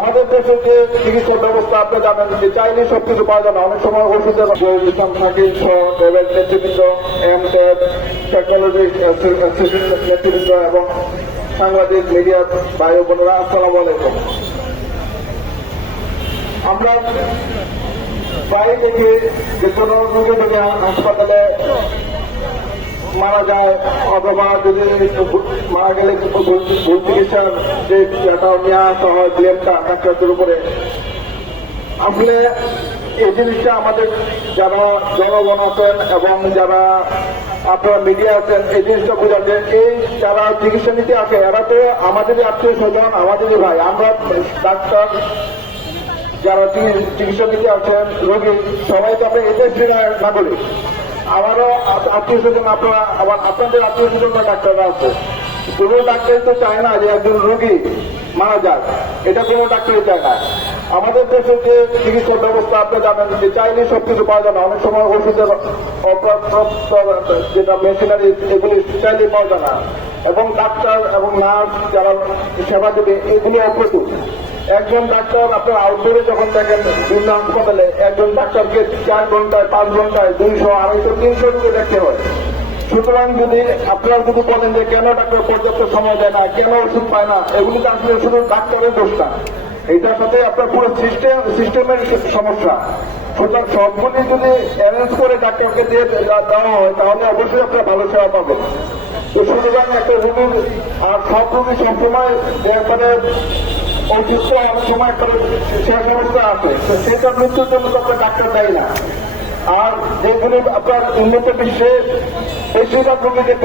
আমাদের দেশে যে চিকিৎসা ব্যবস্থা আপনি জানেন যে চাইলে সবকিছু পাওয়া যায় না, অনেক সময় ওষুধের ইসলাম থাকে নেতৃবৃন্দ এমটেক টেকনোলজি নেতৃবৃন্দ এবং সাংবাদিক মিডিয়া ভাই বোনেরা, আসসালামু আলাইকুম। আমরা প্রায় দেখি যে কোনো রোগী যদি হাসপাতালে মারা যায় অথবা যদি মারা গেলে ভুল চিকিৎসার যে নেওয়া আসা হয় ব্লেমটা ডাক্তারদের উপরে, আসলে এই জিনিসটা আমাদের যারা জনগণ আছেন এবং যারা আপনারা মিডিয়া আছেন এই জিনিসটা বোঝান যে এই যারা চিকিৎসা নিতে আসে এরা তো আমাদেরই আত্মীয় স্বজন, আমাদেরই ভাই। আমরা ডাক্তার যারা চিকিৎসা নিতে আসেন রোগী সবাই তো আমরা এদের নাগরিক। আমারও আত্মীয় স্বজন আপনারা আবার আপনাদের আত্মীয় স্বজন ডাক্তাররা আছে। কোনো ডাক্তারই তো চায় না যে একজন রোগী মারা যাক, এটা কোনো ডাক্তারই চায় না। আমাদের দেশে যে চিকিৎসা ব্যবস্থা আপনি জানেন যে চাইলে সবকিছু পাওয়া যায় না, অনেক সময় ওষুধের যেটা মেশিনারি এগুলি চাইলে পাওয়া যায় না, এবং ডাক্তার এবং নার্স যারা সেবা দেবে এগুলি অপ্রতুল। একজন ডাক্তার আপনার আউটডোরে যখন দেখেন বিভিন্ন হাসপাতালে একজন ডাক্তারকে 4 ঘন্টায় 5 ঘন্টায় 200, 250, 300 রুপে দেখতে হয়। সুতরাং যদি আপনারা যদি বলেন যে কেন ডাক্তার পর্যাপ্ত সময় দেয় না, কেন ওষুধ পায় না, এগুলিতে আসলে শুধু ডাক্তারের দোষ না, এটার সাথে আপনার পুরো সিস্টেমের সমস্যা। সুতরাং সবগুলি যদি অ্যারেঞ্জ করে ডাক্তারকে দিয়ে দেওয়া হয় তাহলে অবশ্যই আপনারা ভালো সেবা পাবেন। তো সুতরাং একটা রোগীর আর সব রোগী সবসময় একবারে অসুস্থ, অনেক সময় একটা শেষ অবস্থা আছে, তো সেটা মৃত্যুর জন্য তো আপনার ডাক্তার দেয় না। আর যেগুলি আপনার উন্নত বিশ্বে বেশিরভাগ রোগীদের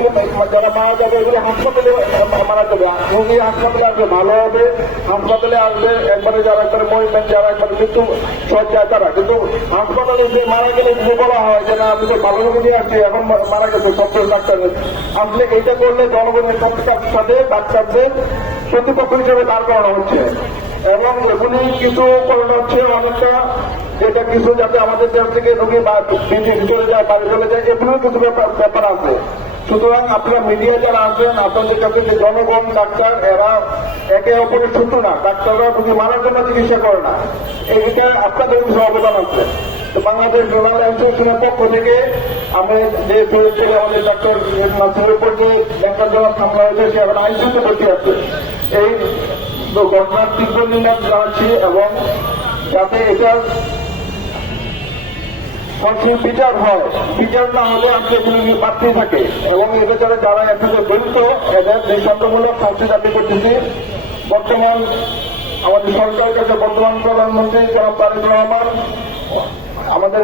যারা মারা যাবে এগুলো হাসপাতালে মারা যাবে। রোগী হাসপাতালে আসবে ভালো হবে, হাসপাতালে আসবে একবারে যারা একবারে মরিবেন, যারা একবারে মৃত্যু সজ্জায় তারা। কিন্তু হাসপাতালে যে মারা গেলে যদি বলা হয় যে না আপনি তো ভালো রোগী নিয়ে আসছে এখন মারা গেছে সব ডাক্তারের, আসলে এইটা করলে জনগণের সাথে ডাক্তারদের প্রতিপক্ষ হিসেবে দাঁড় করানো হচ্ছে এবং এগুলি কিছু করানো হচ্ছে অনেকটা, যেটা কিছু যাতে আমাদের দেশ থেকে রোগী চলে যায়, বাড়ি চলে যায়, এগুলোর কিছু ব্যাপার আছে। সুতরাং আপনারা মিডিয়া যারা আছেন আপনাদের কাছে যে জনগণ ডাক্তার এরা একে অপরের শত্রু না, ডাক্তাররা রোগী মারার জন্য চিকিৎসা করে না, এইটা আপনাদের কিছু অবদান আছে। তো বাংলাদেশ জোনাল অ্যাসোসিয়েশনের পক্ষ থেকে আমি যে শহীদ থেকে আমাদের ডাক্তার নাসিরের উপর যে ডাক্তার জনাব হামলা হয়েছে সে এখন আইসিইউতে ভর্তি আছে, এই ঘটনার তীব্র নিন্দা জানাচ্ছি এবং যাতে এটার বিচার হয়, বিচার না হলে আপনি এগুলো নিয়ে বাড়তেই থাকে এবং এদের যারা একসাথে জড়িত এদের দৃষ্টান্তমূলক শাস্তি দাবি করতেছি। বর্তমান আমাদের সরকারের কাছে বর্তমান প্রধানমন্ত্রী জনাব তারেক রহমান আমাদের